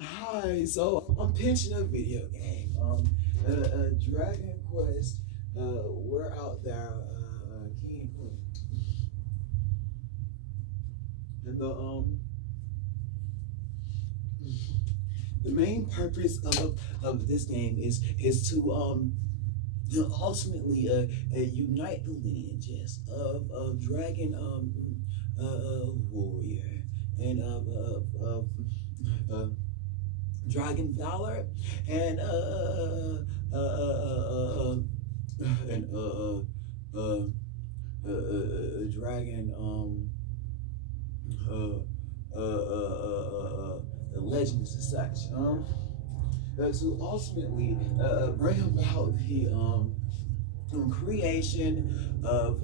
Hi, so I'm pitching a video game. Dragon Quest. We're out there, King and Queen, and the main purpose of this game is to ultimately unite the lineages of Dragon Warrior and Dragon Valor and and Dragon uh the legends and such to ultimately bring about the creation of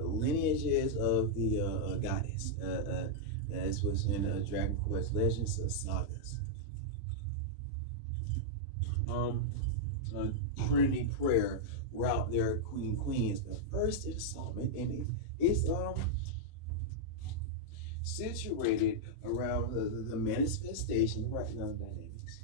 lineages of the goddess as was in Dragon Quest Legends of Sagas. um uh, Trinity prayer route there. Queen is the first installment, and it's situated around the manifestation right now dynamics.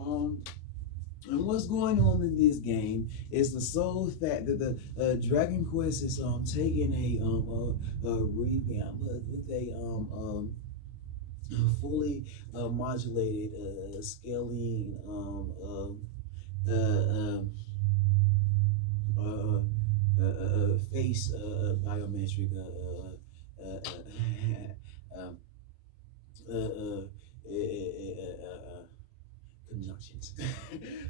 Um, and what's going on in this game is the sole fact that the Dragon Quest is taking a revamp with a fully modulated scaling uh, uh, face biometric um, uh, uh, uh, conjunctions.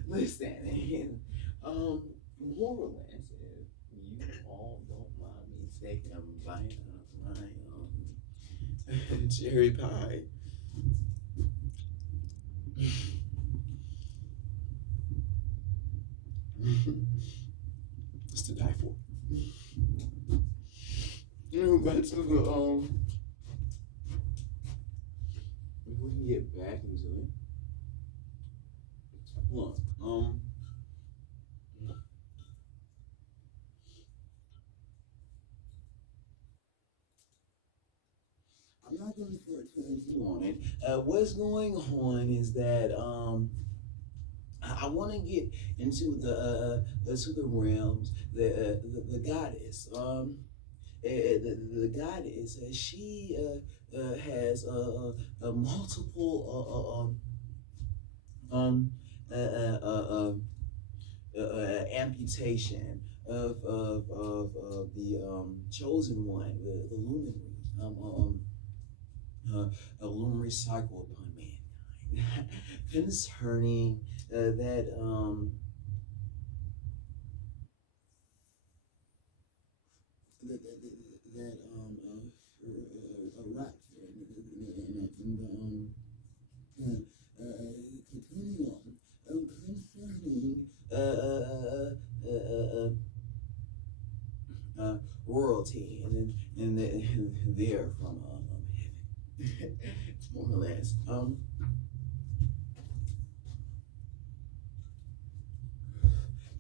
Listen, and Borderlands, if you all don't mind me taking a bite of my cherry pie. It's to die for. Back to the if we can get back into it. Look, I'm not going to put you on it. What's going on is that I want to get into the realms the goddess the goddess she has multiple uh, uh, uh, amputation of the chosen one, the luminary, a luminary cycle upon mankind concerning that that rock and the continuum concerning royalty and they're from heaven, more or less.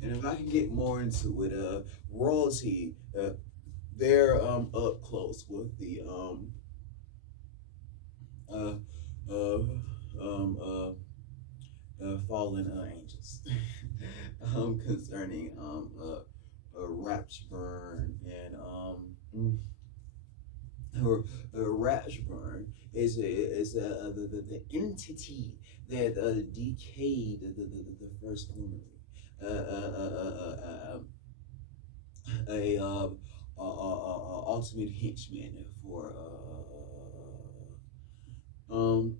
And if I can get more into it, royalty, they're up close with the uh, uh, um, fallen angels, concerning Rapsburn and or Rashburn is the entity that decayed the first luminary. Uh, uh, uh, uh, uh, a ultimate henchman for um,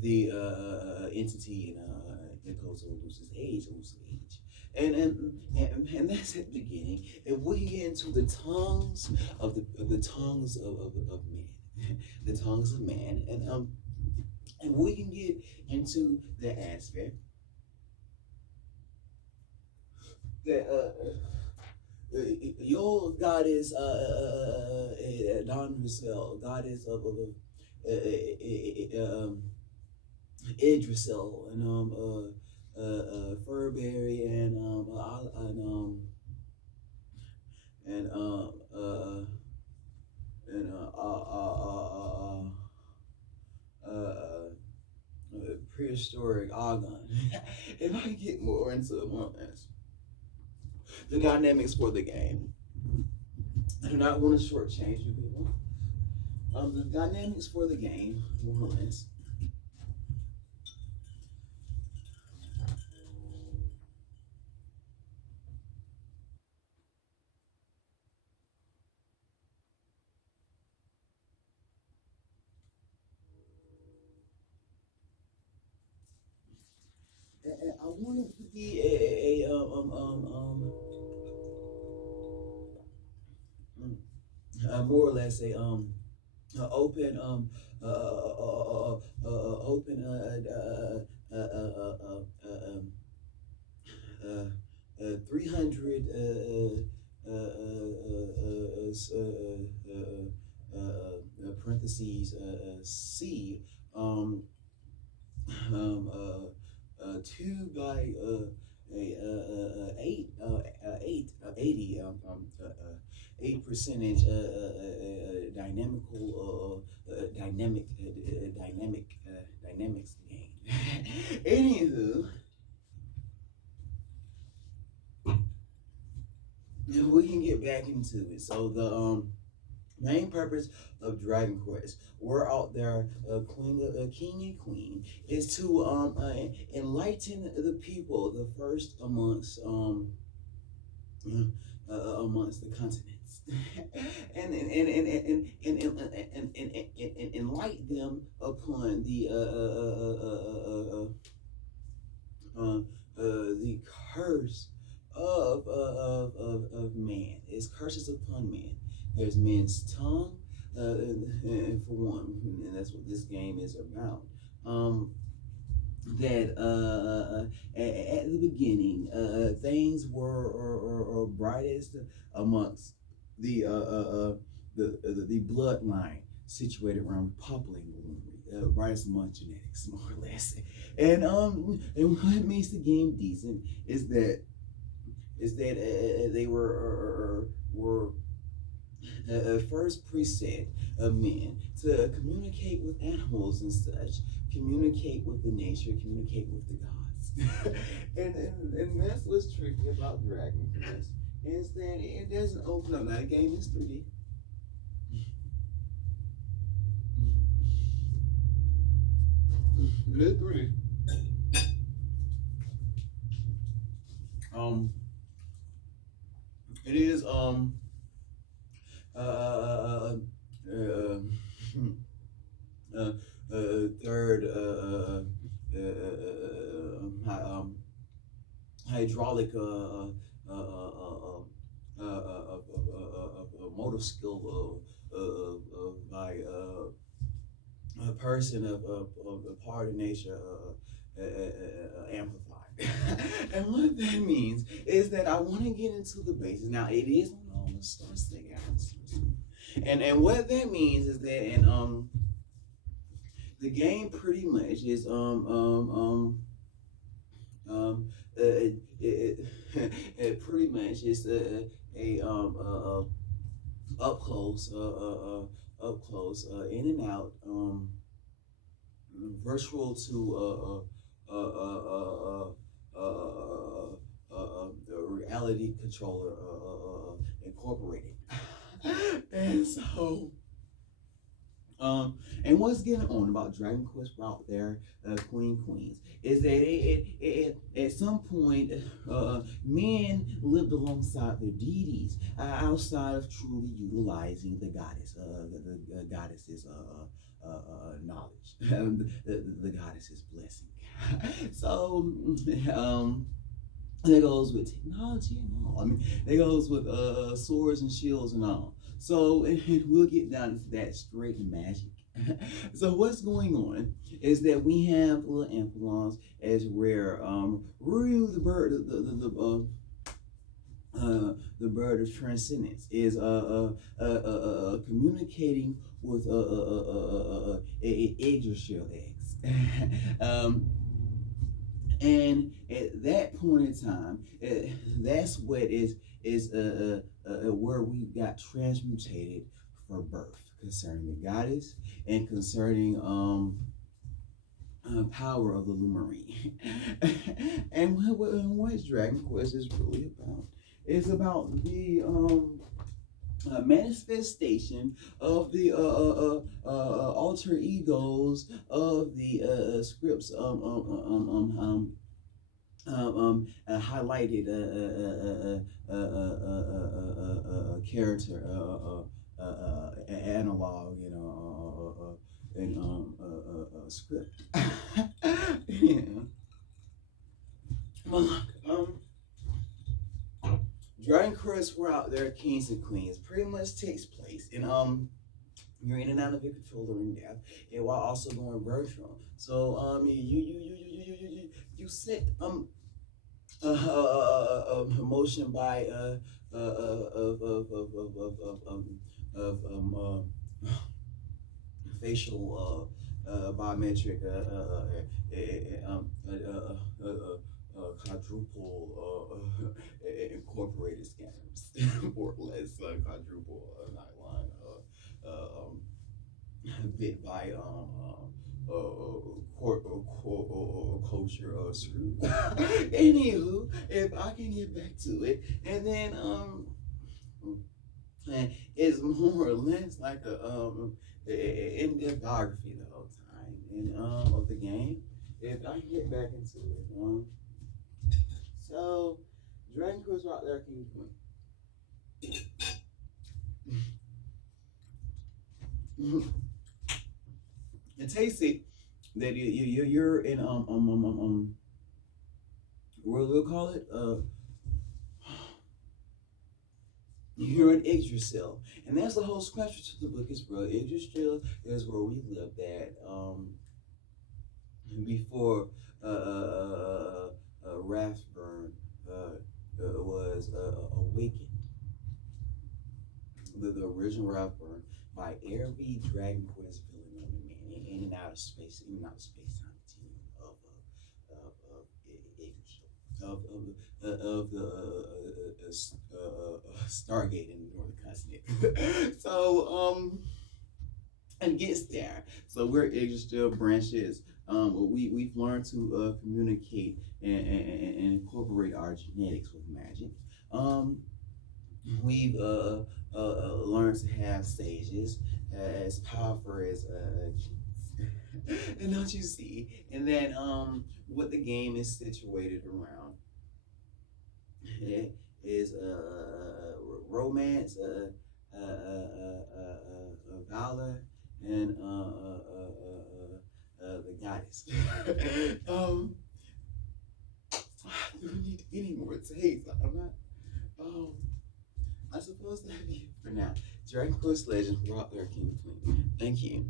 the entity in Koso loses age, and that's at the beginning. And we get into the tongues of the tongues of man, the tongues of man, and we can get into the aspect that your goddess Don Russell, goddess Idrisil and Furberry and and prehistoric Argon. If I get more into this, the dynamics for the game, I do not want to shortchange you people. The dynamics for the game, more or less. I want it to be more or less open open 300 parentheses C um, 2 by eight 80 8 percentage dynamics game. Anywho, we can get back into it. So the main purpose of Dragon Quest, we're out there, King and Queen, is to enlighten the people, the first amongst the continents, and enlighten them upon the curse of man. It's curses upon man. There's man's tongue, and for one, and that's what this game is about. That at the beginning, things were brightest amongst the the bloodline situated around Popling, brightest among genetics, more or less. And what makes the game decent is that they were first preset of men to communicate with animals and such, communicate with the nature, communicate with the gods. And that's what's tricky about Dragon Quest, is that it doesn't open up. Now, the game is 3D. It is 3D. Um, it is uh, uh, third hydraulic motor skill by a person of the part of nature amplified. And what that means is that I want to get into the basics. Now it is on the start thing, and what that means is that the game pretty much is it pretty much is a up close in and out virtual to reality controller incorporated. And so and what's going on about Dragon Quest out there, Queens, is that at some point, men lived alongside their deities outside of truly utilizing the goddess, the goddesses knowledge. The goddess is blessing. So that goes with technology and all. I mean, that goes with swords and shields and all. So and we'll get down into that straight magic. So what's going on is that we have little amphelons as rare. Ryu the bird, the bird of transcendence is communicating with Yggdrasil eggs. And at that point in time, that's what is where we got transmutated for birth concerning the goddess and concerning power of the Lumarine. And what Dragon Quest is really about is about the manifestation of the alter egos of the scripts highlighted character analog, and script. Yeah. Dragon Quest we're out there, Kings and Queens, pretty much takes place in you're in and out of your controller in depth, and while also going virtual. So you set motion by of facial biometric quadruple incorporated scanners, or less quadruple nightline bit by culture screw. Anywho, if I can get back to it, and then and it's more or less like a in-depth biography the whole time, and of the game. If I can get back into it, so Dragon Quest out there, King Queen. It tastes it that you're in what we'll call it you're in Yggdrasil, and that's the whole scratcher to the book is, bro. Yggdrasil is where we lived at before Rathburn was awakened. The original Rathburn by every Dragon Quest villain on the man in and out of space, in and out of space time continuum of the Stargate in the Northern Continent. So and gets there. So we're Yggdrasil branches. We've learned to communicate and incorporate our genetics with magic. We've learned to have sages as powerful as kings. And don't you see? And then what the game is situated around is romance, valor, and the goddess. Do we need any more takes? I'm not. I suppose that'd be it for now. Dragon Quest Legends, we're out there, King and Queen. Thank you.